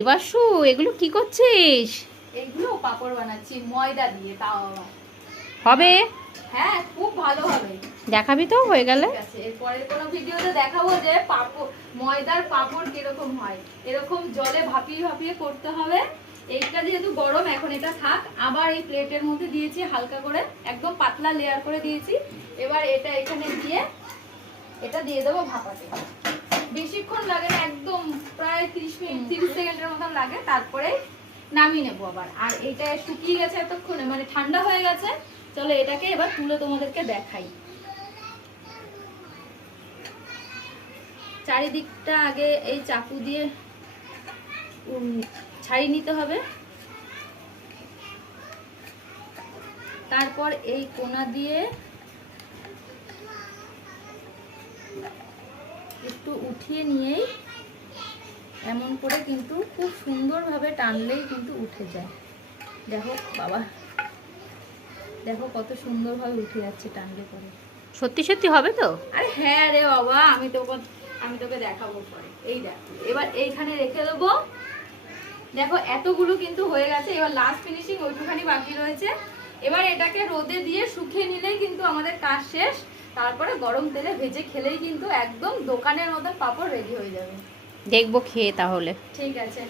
বাসু, এগুলো কি করছিস? এইগুলো পাপড় বানাচ্ছি ময়দা দিয়ে, তাও আবার হবে? হ্যাঁ, খুব ভালো হবে। দেখাবি তো হয়ে গেলে? ঠিক আছে, এরপরে কোনো ভিডিওতে দেখাবো যে পাপড়, ময়দার পাপড় কিরকম হয়। এরকম জলে ভাপিয়ে ভাপিয়ে করতে হবে। এইটা যেহেতু গরম, এখন এটা থাক। আবার এই প্লেটের মধ্যে দিয়েছি হালকা করে, একদম পাতলা লেয়ার করে দিয়েছি। এবার এটা এখানে দিয়ে এটা দিয়ে দেবো ভাপাতে। বেশিক্ষণ লাগে না, একদম প্রায় 30 মিনিট 30 সেকেন্ডের মতন লাগে। তারপরে নামিয়ে নেবো আবার। আর এটা শুকিয়ে গেছে এতক্ষণে, মানে ঠান্ডা হয়ে গেছে। চলো এটাকে এবার তুলে তোমাদেরকে দেখাই। চারিদিকটা আগে এই চাকু দিয়ে ছাড়িয়ে নিতে হবে। তারপর এই কোনা দিয়ে একটু উঠিয়ে নিয়েই এমন করে কিন্তু খুব সুন্দরভাবে টানলেই কিন্তু উঠে যায়। দেখো বাবা, দেখো কত সুন্দরভাবে উঠে যাচ্ছে টানলে করে। সত্যি সত্যি হবে তো? আরে হ্যাঁ রে বাবা, আমি তোকে দেখাবো পরে। এই দেখো, এবার এইখানে রেখে দেবো। দেখো এতগুলো কিন্তু হয়ে গেছে। এবার লাস্ট ফিনিশিং ওইটুখানি বাকি রয়েছে। এবার এটাকে রোদে দিয়ে শুকিয়ে নিলেই কিন্তু আমাদের কাজ শেষ। তারপরে গরম তেলে ভেজে খেলেই কিন্তু একদম দোকানের মতো পাপড় রেডি হয়ে যাবে। দেখবো খেয়ে তাহলে। ঠিক আছে।